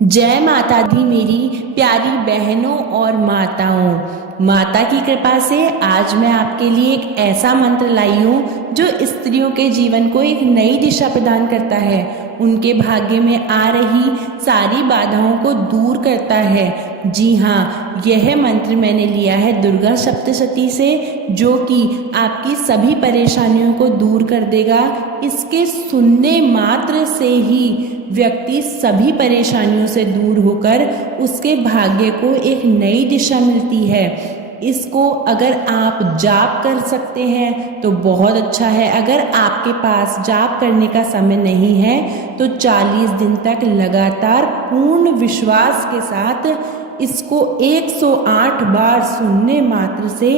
जय माता दी मेरी प्यारी बहनों और माताओं। माता की कृपा से आज मैं आपके लिए एक ऐसा मंत्र लाई हूँ जो स्त्रियों के जीवन को एक नई दिशा प्रदान करता है, उनके भाग्य में आ रही सारी बाधाओं को दूर करता है। जी हाँ, यह मंत्र मैंने लिया है दुर्गा सप्तशती से, जो कि आपकी सभी परेशानियों को दूर कर देगा। इसके सुनने मात्र से ही व्यक्ति सभी परेशानियों से दूर होकर उसके भाग्य को एक नई दिशा मिलती है। इसको अगर आप जाप कर सकते हैं तो बहुत अच्छा है। अगर आपके पास जाप करने का समय नहीं है तो 40 दिन तक लगातार पूर्ण विश्वास के साथ इसको 108 बार सुनने मात्र से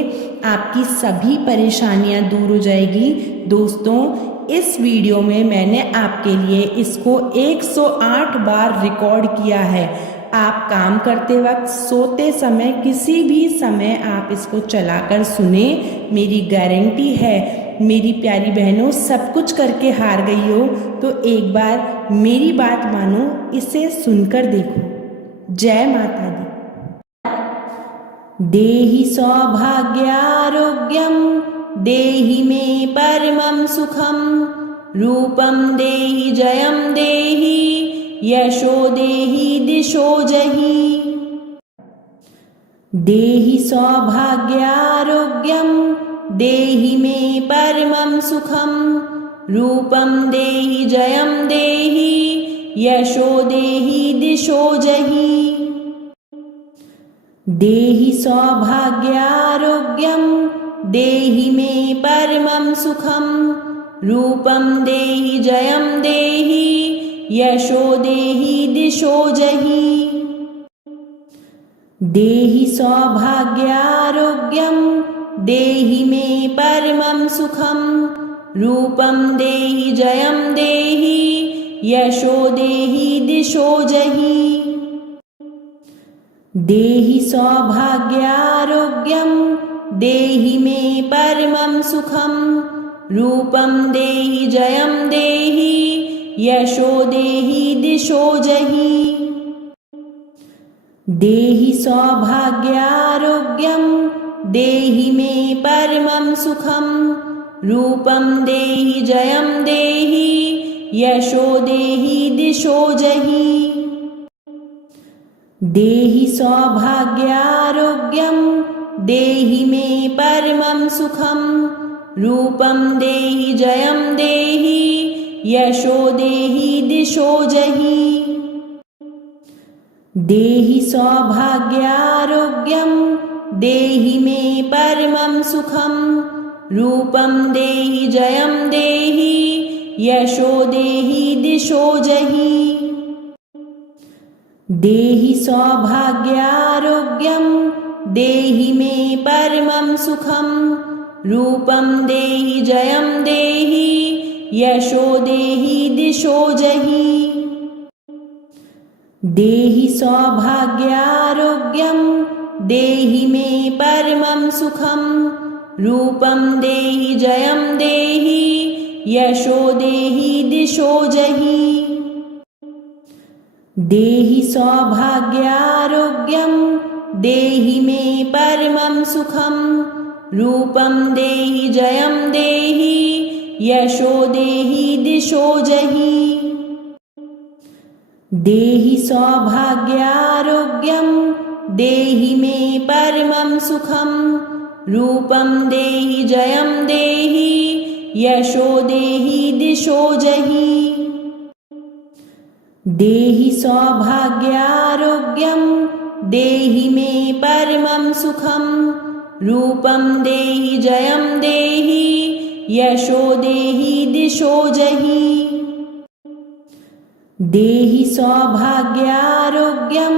आपकी सभी परेशानियां दूर हो जाएगी। दोस्तों, इस वीडियो में मैंने आपके लिए इसको 108 बार रिकॉर्ड किया है। आप काम करते वक्त, सोते समय, किसी भी समय आप इसको चलाकर सुने। मेरी गारंटी है मेरी प्यारी बहनों, सब कुछ करके हार गई हो तो एक बार मेरी बात मानो, इसे सुनकर देखो। जय माता दी। देहि सौभाग्यारोग्यम देहि मे परमं सुखम, रूपम देहि जयम देहि यशो देहि दिशो जहि। देहि सौभाग्यारोग्यम देहि मे परमं सुखम, रूपम देहि जयम देहि यशो देहि दिशो जहि। देहि सौभाग्यारोग्यम देहि मे परमं सुखम, रूपम देहि जयम देहि यशो देहि दिशो जहि। देहि सौभाग्यारोग्यम देहि मे परमं सुखम, रूपम देहि जयम देहि यशो देहि दिशो जहि। देहि सौभाग्यारोग्यम देहि मे परमं सुखम, रूपम देहि जयम देहि यशो देहि दिशो जहि। देहि सौभाग्यारोग्यम देहि मे परमं सुखम, रूपम देहि जयम देहि यशो देहि दिशो जहि। देहि सौभाग्यारोग्यम देहि मे परमं सुखम, रूपम देहि जयम देहि यशो देहि दिशो जहि। देहि सौभाग्यारोग्यम देहि मे परमं सुखम, रूपम देहि जयम देहि यशो देहि दिशो जहि। देहि सौभाग्यारोग्यम देहि मे परमं सुखम, रूपम देहि जयम देहि यशो देहि दिशो जहि। देहि सौभाग्यारोग्यम देहि मे परमं सुखम, रूपम देहि जयम देहि यशो देहि दिशो जहि। देहि सौभाग्यारोग्यम देहि मे परमं सुखम, रूपम देहि जयम देहि यशो देहि दिशो जहि। देहि सौभाग्यारोग्यम देहि मे परमं सुखम, रूपम देहि जयम देहि यशो देहि दिशो जहि। देहि सौभाग्यारोग्यम देहि मे परमं सुखम, रूपम देहि जयम देहि यशो देहि दिशो जहि। देहि सौभाग्यारोग्यम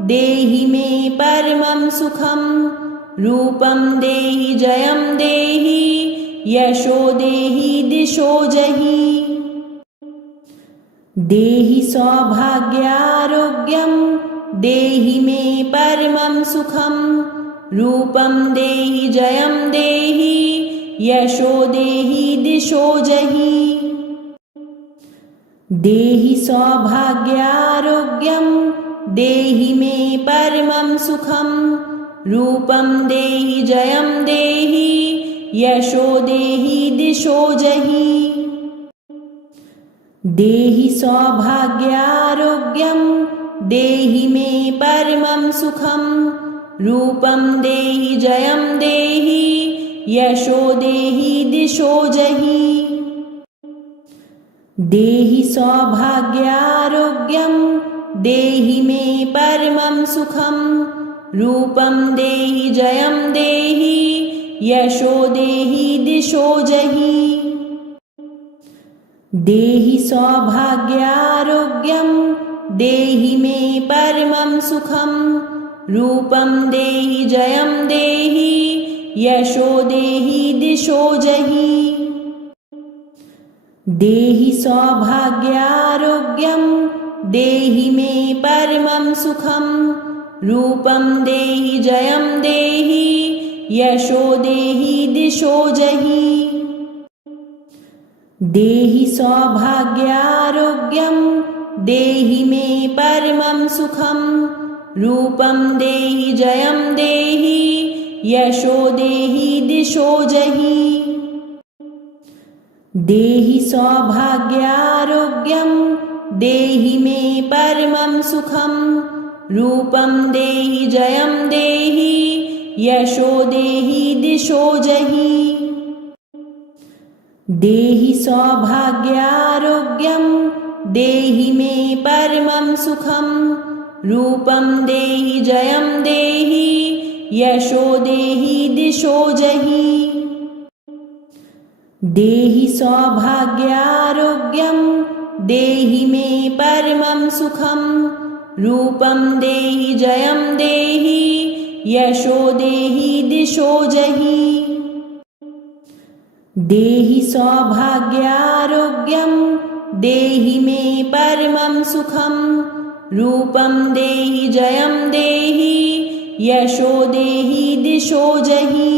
देहि मे परमं सुखम, रूपम देहि जयम देहि यशो देहि दिशो जहि। देहि सौभाग्यारोग्यम देहि मे परमं सुखम, रूपम देहि जयम देहि यशो देहि दिशो जहि। देहि सौभाग्यारोग्यम देहि मे परमं सुखं रूपं देहि जयं देहि यशो देहि दिशो जहि देहि सौभाग्यारोग्यं देहि मे परमं सुखं रूपं देहि जयं देहि यशो देहि दिशो जहि देहि सौभाग्यारोग्यं देहि मे परमं सुखं रूपं देहि जयं देहि यशो देहि दिशो जहि देहि सौभाग्यारोग्यं देहि मे परमं सुखं रूपं देहि जयं देहि यशो देहि दिशो जहि देहि सौभाग्यारोग्यं देहि मे परमं सुखं रूपं देहि जयं देहि यशो देहि दिशो जहि देहि सौभाग्यारोग्यं देहि मे परमं सुखं रूपं देहि जयं देहि यशो देहि दिशो जहि देहि सौभाग्यारोग्यं देहि मे परमं सुखं रूपं देहि जयं देहि यशो देहि दिशो जहि देहि सौभाग्यारोग्यं देहि मे परमं सुखं रूपं देहि जयं देहि यशो देहि दिशो जहि देहि सौभाग्यारोग्यं देहि मे परमं सुखं रूपं देहि जयं देहि यशो देहि दिशो जहि देहि सौभाग्यारोग्यं देहि मे परमं सुखं रूपं देहि जयं देहि यशो देहि दिशो जहि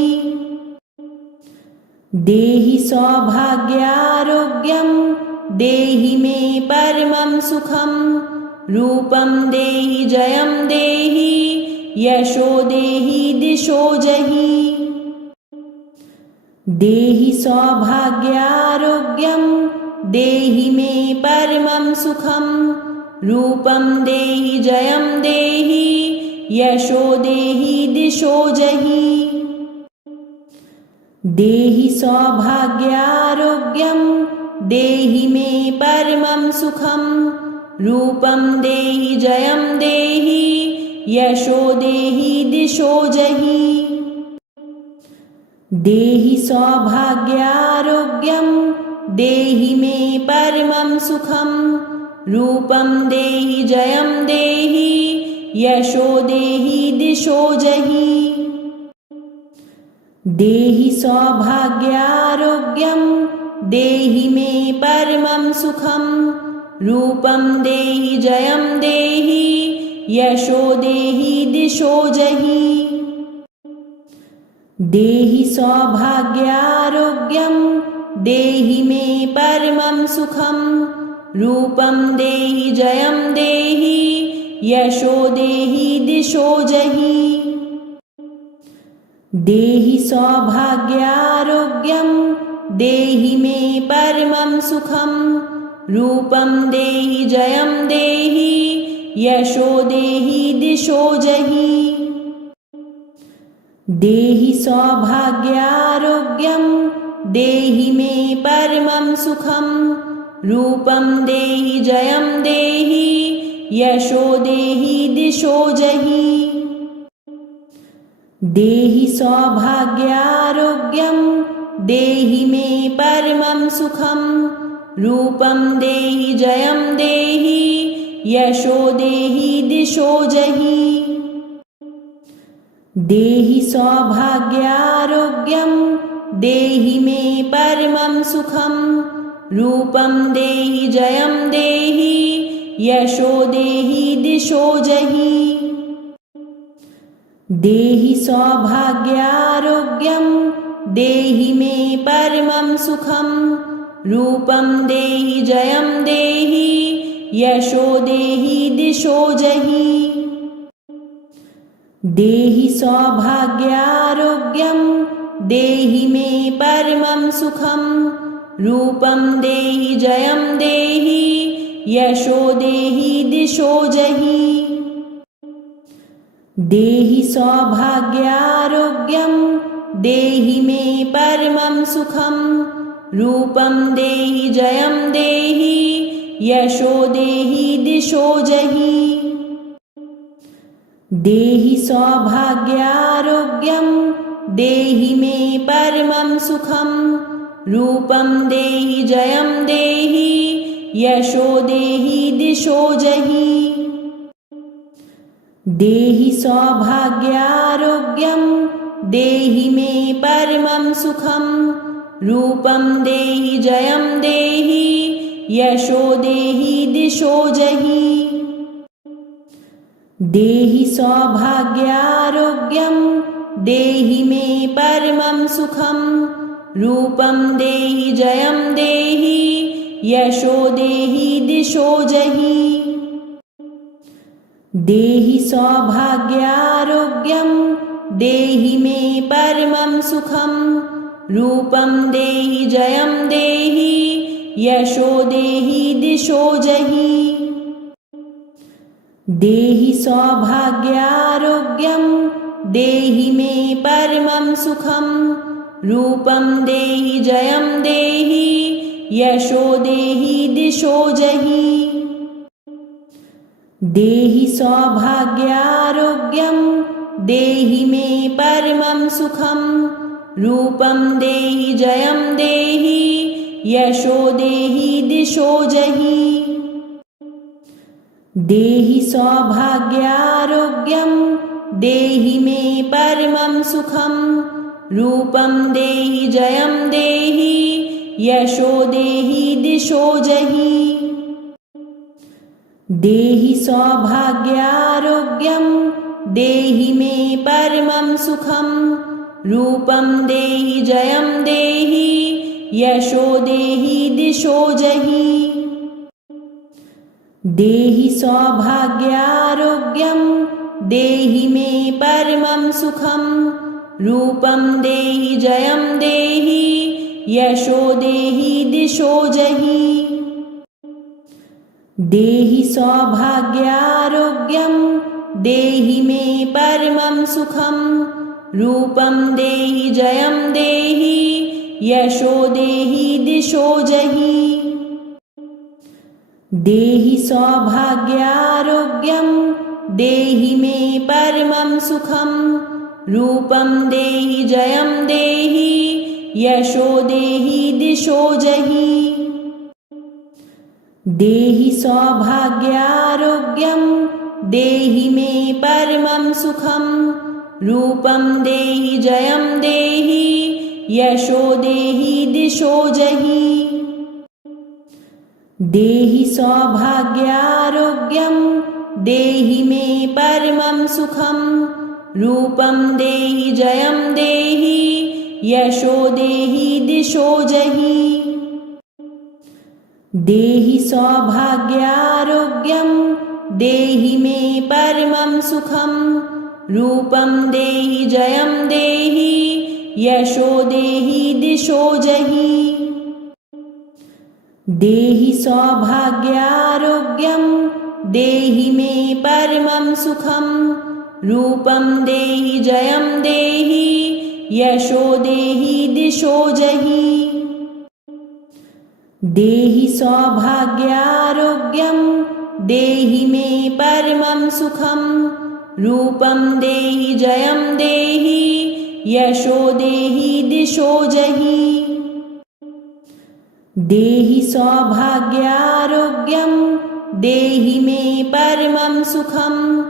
देहि सौभाग्यारोग्यं देहि मे परमं सुखं रूपं देहि जयं देहि यशो देहि दिशो जहि देहि सौभाग्यारोग्यं देहि मे परमं सुखं रूपं देहि जयं देहि यशो देहि दिशो जहि देहि सौभाग्यारोग्यं देहि मे परमं सुखं रूपं देहि जयं देहि यशो देहि दिशो जहि देहि सौभाग्यारोग्यं देहि मे परमं सुखं रूपं देहि जयं देहि यशो देहि दिशो जहि देहि सौभाग्यारोग्यं देहि मे परमं सुखं रूपं देहि जयं देहि यशो देहि दिशो जहि देहि सौभाग्यारोग्यं देहि मे परमं सुखं रूपं देहि जयं देहि यशो देहि दिशो जहि देहि सौभाग्यारोग्यं देहि मे परमं सुखं रूपं देहि जयं देहि यशो देहि दिशो जहि देहि सौभाग्यारोग्यं देहि मे परमं सुखं रूपं देहि जयं देहि यशो देहि दिशो जहि देहि सौभाग्यारोग्यं देहि मे परमं सुखं रूपं देहि जयं देहि यशो देहि दिशो जहि देहि सौभाग्यारोग्यं देहि मे परमं सुखं रूपं देहि जयं देहि यशो देहि दिशो जहि देहि सौभाग्यारोग्यं देहि मे परमं सुखं रूपं देहि जयं देहि यशो देहि दिशो जहि। देहि सौभाग्यारोग्यं देहि मे परमं सुखं। रूपं देहि जयं देहि यशो देहि दिशो जहि। देहि सौभाग्यारोग्यं देहि मे परमं सुखं। रूपं देहि जयं देहि यशो देहि दिशो जहि। देहि सौभाग्यारोग्यं देहि मे परमं सुखं। रूपं देहि जयं देहि यशो देहि दिशो जहि। देहि सौभाग्यारोग्यं देहि मे परमं सुखं। रूपं देहि जयं देहि यशो देहि दिशो जहि। देहि सौभाग्यारोग्यं देहि मे परमं सुखं। रूपं देहि जयं देहि यशो देहि दिशो जहि। देहि सौभाग्यारोग्यं देहि मे परमं सुखं। रूपं देहि जयं देहि यशो देहि दिशो जहि। देहि सौभाग्यारोग्यं देहि मे परमं सुखं। रूपं देहि जयं देहि यशो देहि दिशो जहि। देहि सौभाग्यारोग्यं देहि मे परमं सुखं। रूपं देहि जयं देहि यशो देहि दिशो जहि। देहि सौभाग्यारोग्यं देहि मे परमं सुखं। रूपं देहि जयं देहि यशो देहि दिशो जहि। देहि सौभाग्यारोग्यं देहि मे परमं सुखं। रूपं देहि जयं देहि यशो देहि दिशो जहि। देहि सौभाग्यारोग्यं देहि मे परमं सुखं। रूपं देहि जयं देहि यशो देहि दिशो जहि। देहि सौभाग्यारोग्यं देहि मे परमं सुखं। रूपं देहि जयं देहि यशो देहि दिशो जहि। देहि सौभाग्यारोग्यं देहि मे परमं सुखं। रूपं देहि जयं देहि यशो देहि दिशो जहि। देहि सौभाग्यारोग्यं देहि मे परमं सुखं। रूपं देहि जयं देहि यशो देहि दिशो जहि। देहि सौभाग्यारोग्यं देहि मे परमं सुखं। रूपं देहि जयं देहि यशो देहि दिशो जहि। देहि सौभाग्यारोग्यं देहि मे परमं सुखं। रूपं देहि जयं देहि यशो देहि दिशो जहि। देहि सौभाग्यारोग्यं देहि मे परमं सुखं। रूपं देहि जयं देहि यशो देहि दिशो जहि। देहि सौभाग्यारोग्यं देहि मे परमं सुखं। रूपं देहि जयं देहि यशो देहि दिशो जहि। देहि सौभाग्यारोग्यं देहि मे परमं सुखं।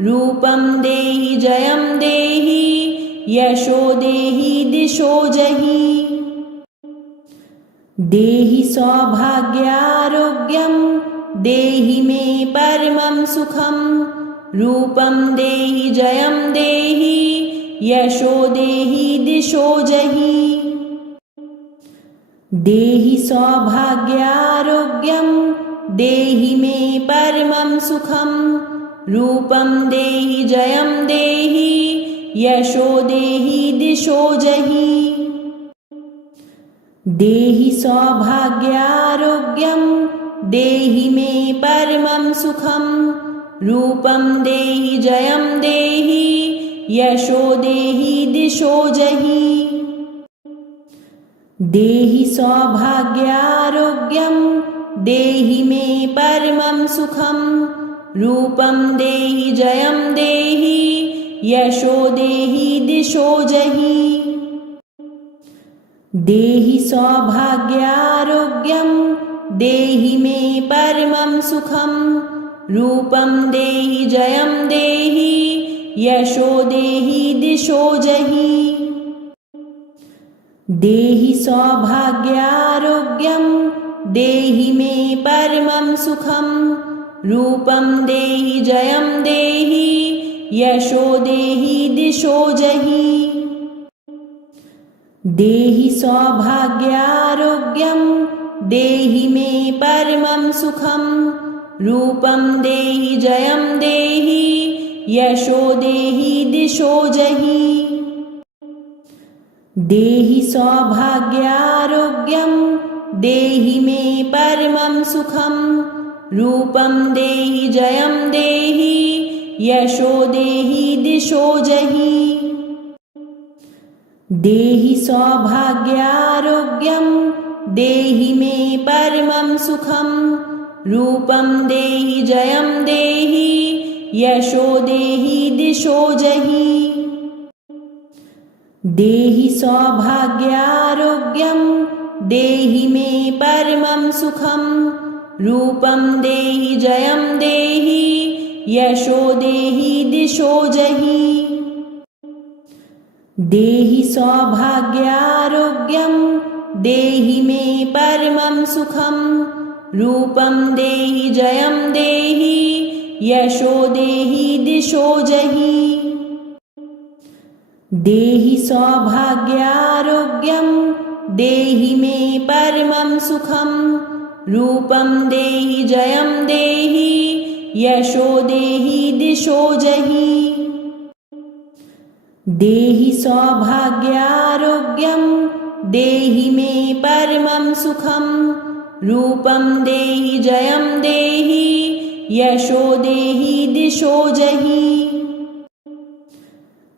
रूपं देहि जयं देहि यशो देहि दिशो जहि। देहि सौभाग्यारोग्यं देहि मे परमं सुखं। रूपं देहि जयं देहि यशो देहि दिशो जहि। देहि सौभाग्यारोग्यं देहि मे परमं सुखं रूपं देहि जयं देहि यशो देहि दिशो जहि देहि सौभाग्यारोग्यं देहि मे परमं सुखं रूपं देहि जयं देहि यशो देहि दिशो जहि देहि सौभाग्यारोग्यं देहि मे परमं सुखं रूपं देहि जयं देहि यशो देहि दिशो जहि देहि सौभाग्यारोग्यं देहि मे परमं सुखं रूपं देहि जयं देहि यशो देहि दिशो जहि देहि सौभाग्यारोग्यं देहि मे परमं सुखं रूपं देहि जयं देहि यशो देहि दिशो जहि देहि सौभाग्यारोग्यं देहि मे परमं सुखं रूपं देहि जयं देहि यशो देहि दिशो जहि देहि सौभाग्यारोग्यं देहि मे परमं सुखं रूपं देहि जयं देहि यशो देहि दिशो जहि देहि सौभाग्यारोग्यं देहि मे परमं सुखं रूपं देहि जयं देहि यशो देहि दिशो जहि देहि सौभाग्यारोग्यं देहि मे परमं सुखं रूपं देहि जयं देहि यशो देहि दिशो जहि देहि सौभाग्यारोग्यं देहि मे परमं सुखं रूपं देहि जयं देहि यशो देहि दिशो जहि देहि सौभाग्यारोग्यं देहि मे परमं सुखं रूपं देहि जयं देहि यशो देहि दिशो जहि देहि सौभाग्यारोग्यं देहि मे परमं सुखं रूपं देहि जयं देहि यशो देहि दिशो जहि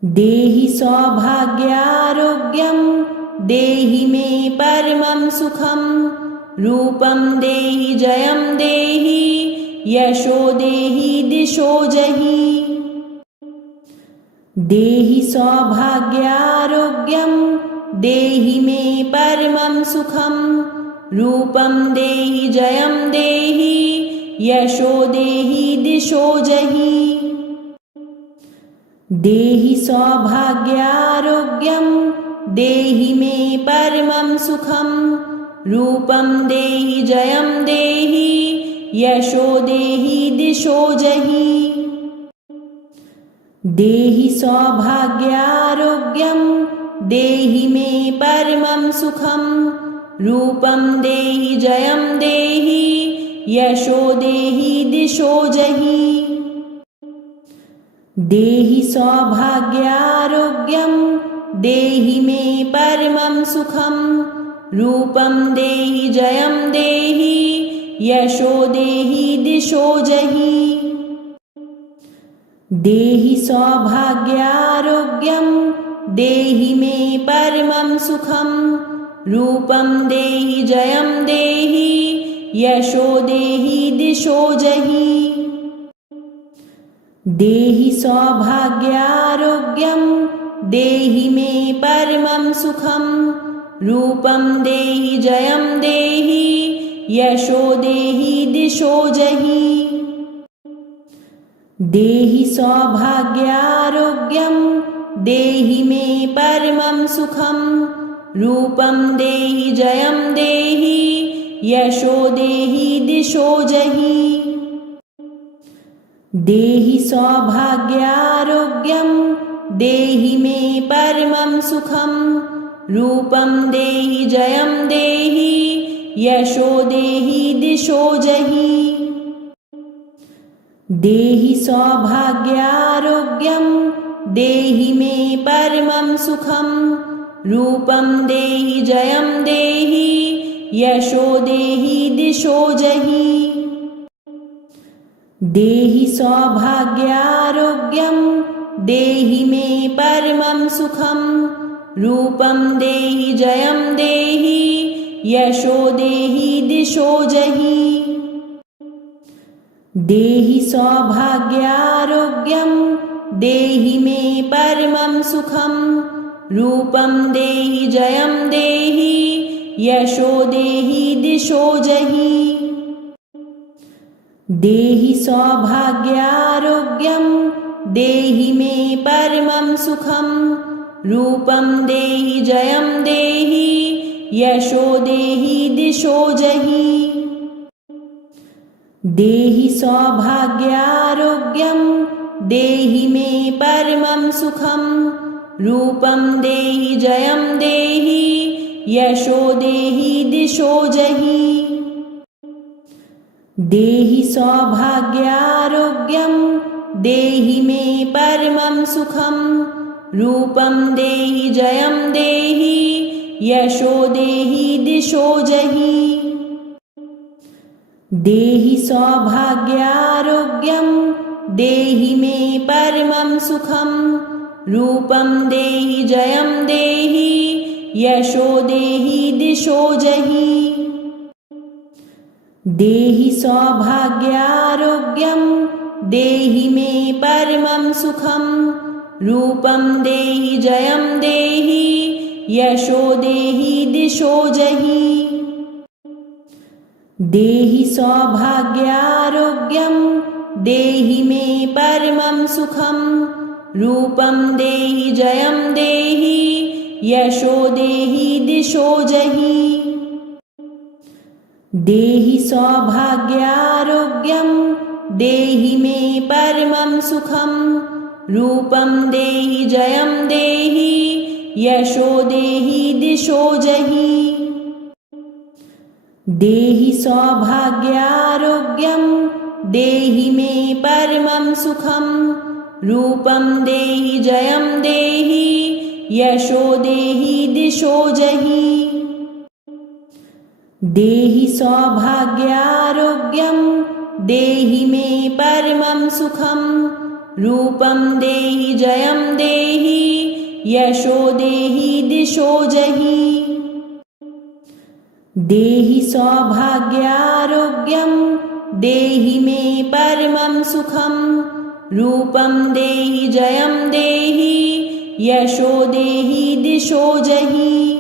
देहि सौभाग्यारोग्यं देहि मे परमं सुखं रूपं देहि जयं देहि यशो देहि दिशो जहि देहि सौभाग्यारोग्यं देहि मे परमं सुखं रूपं देहि जयं देहि यशो देहि दिशो जहि देहि सौभाग्यारोग्यं देहि मे परमं सुखं रूपं देहि जयं देहि यशो देहि दिशो जहि देहि सौभाग्यारोग्यं देहि मे परमं सुखं रूपं देहि जयं देहि यशो देहि दिशो जहि देहि सौभाग्यारोग्यं देहि मे परमं सुखं रूपं देहि जयं देहि यशो देहि दिशो जहि देहि सौभाग्यारोग्यं देहि मे परमं सुखं रूपं देहि जयं देहि यशो देहि दिशो जहि देहि सौभाग्यारोग्यं देहि मे परमं सुखं रूपं देहि जयं देहि यशो देहि दिशो जहि देहि सौभाग्यारोग्यं देहि मे परमं सुखं रूपं देहि जयं देहि यशो देहि दिशो जहि देहि सौभाग्यारोग्यं देहि मे परमं सुखं रूपं देहि जयं देहि यशो देहि दिशो जहि। देहि सौभाग्यारोग्यं देहि मे परमं सुखं। रूपं देहि जयं देहि यशो देहि दिशो जहि। देहि सौभाग्यारोग्यं देहि मे परमं सुखं। रूपं देहि जयं देहि यशो देहि दिशो जहि। देहि सौभाग्यारोग्यं देहि मे परमं सुखं। रूपं देहि जयं देहि यशो देहि दिशो जहि। देहि सौभाग्यारोग्यं देहि मे परमं सुखं। रूपं देहि जयं देहि यशो देहि दिशो जहि। देहि सौभाग्यारोग्यं देहि मे परमं सुखं। रूपं देहि जयं देहि यशो देहि दिशो जहि। देहि सौभाग्यारोग्यं देहि मे परमं सुखं। रूपं देहि जयं देहि यशो देहि दिशो जहि। देहि सौभाग्यारोग्यं देहि मे परमं सुखं। रूपं देहि जयं देहि यशो देहि दिशो जहि। देहि सौभाग्यारोग्यं देहि मे परमं सुखं। रूपं देहि जयं देहि यशो देहि दिशो जहि। देहि सौभाग्यारोग्यं देहि मे परमं सुखं। रूपं देहि जयं देहि यशो देहि दिशो जहि। देहि सौभाग्यारोग्यं देहि मे परमं सुखं। रूपं देहि जयं देहि यशो देहि दिशो जहि। देहि सौभाग्यारोग्यं देहि मे परमं सुखं। रूपं देहि जयं देहि यशो देहि दिशो जहि। देहि सौभाग्यारोग्यं देहि मे परमं सुखं। रूपं देहि जयं देहि यशो देहि दिशो जहि। देहि सौभाग्यारोग्यं देहि मे परमं सुखं। रूपं देहि जयं देहि यशो देहि दिशो जहि।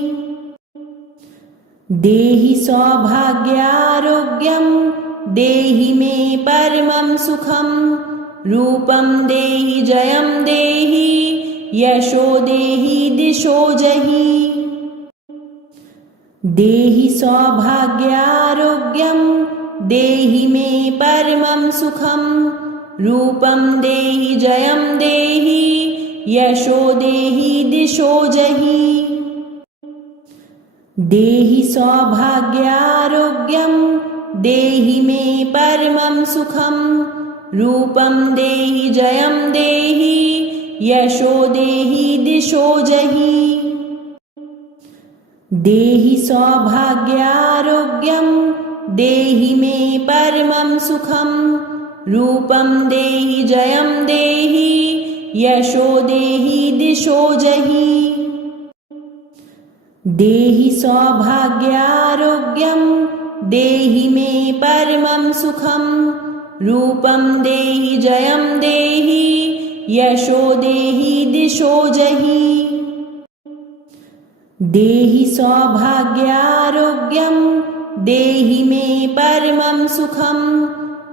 देहि सौभाग्यारोग्यं देहि मे परमं सुखं। रूपं देहि जयं देहि यशो देहि दिशो जहि। देहि सौभाग्यारोग्यं देहि मे परमं सुखं। रूपं देहि जयं देहि यशो देहि दिशो जहि। देहि सौभाग्यारोग्यं देहि मे परमं सुखं। रूपं देहि जयं देहि यशो देहि दिशो जहि। देहि सौभाग्यारोग्यं देहि मे परमं सुखं। रूपं देहि जयं देहि यशो देहि दिशो जहि। देहि सौभाग्यारोग्यं देहि मे परमं सुखं। रूपं देहि जयं देहि यशो देहि दिशो जहि। देहि सौभाग्यारोग्यं देहि मे परमं सुखं।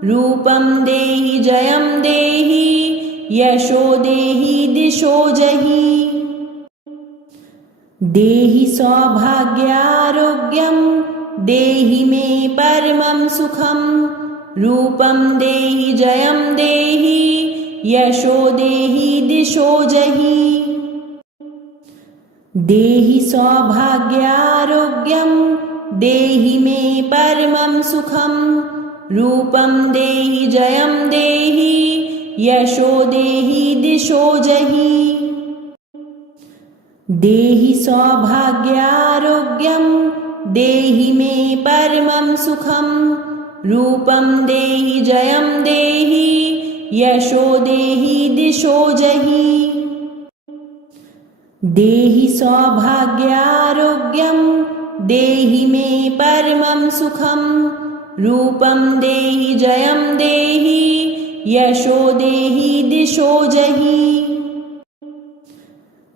रूपं देहि जयं देहि यशो देहि दिशो जहि। देहि सौभाग्यारोग्यं देहि मे परमं सुखं। रूपं देहि जयं देहि यशो देहि दिशो जहि। देहि सौभाग्यारोग्यं देहि मे परमं सुखं रूपं देहि जयं देहि यशो देहि दिशो जहि देहि सौभाग्यारोग्यं देहि मे परमं सुखं रूपं देहि जयं देहि यशो देहि दिशो जहि देहि सौभाग्यारोग्यं देहि मे परमं सुखं रूपं देहि जयं देहि यशो देहि दिशो जहि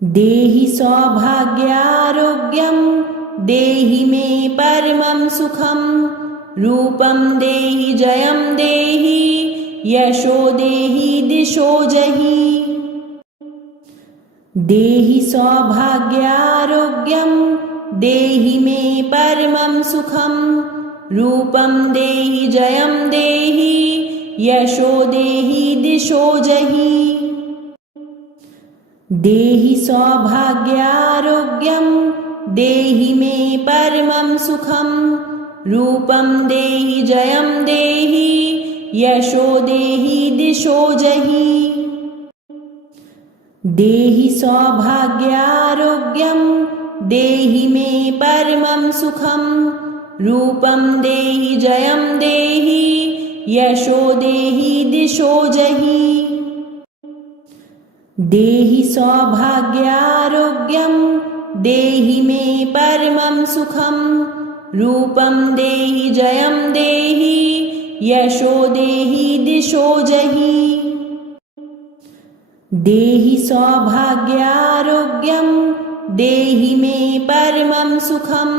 देहि सौभाग्यारोग्यं देहि मे परमं सुखं रूपं देहि जयं देहि यशो देहि दिशो जहि देहि सौभाग्यारोग्यं देहि मे परमं सुखं रूपं देहि जयं देहि यशो देहि दिशो जहि देहि सौभाग्यारोग्यं देहि मे परमं सुखं रूपं देहि जयं देहि यशो देहि दिशो जहि देहि सौभाग्यारोग्यं देहि मे परमं सुखं रूपं देहि जयं देहि यशो देहि दिशो जहि देहि सौभाग्यारोग्यं देहि मे परमं सुखं रूपं देहि जयं देहि यशो देहि दिशो जहि देहि सौभाग्यारोग्यं देहि मे परमं सुखं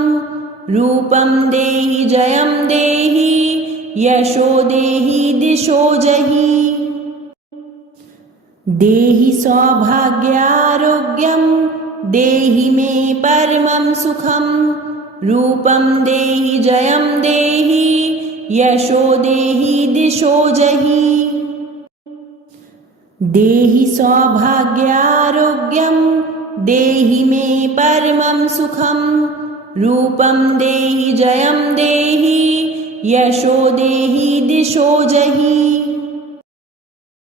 रूपं देहि जयं देहि यशो देहि दिशो जहि देहि सौभाग्यारोग्यं देहि मे परमं सुखं रूपं देहि जयं देहि यशो देहि दिशो जहि देहि सौभाग्यारोग्यं देहि मे परमं सुखं रूपं देहि जयं देहि यशो देहि दिशो जहि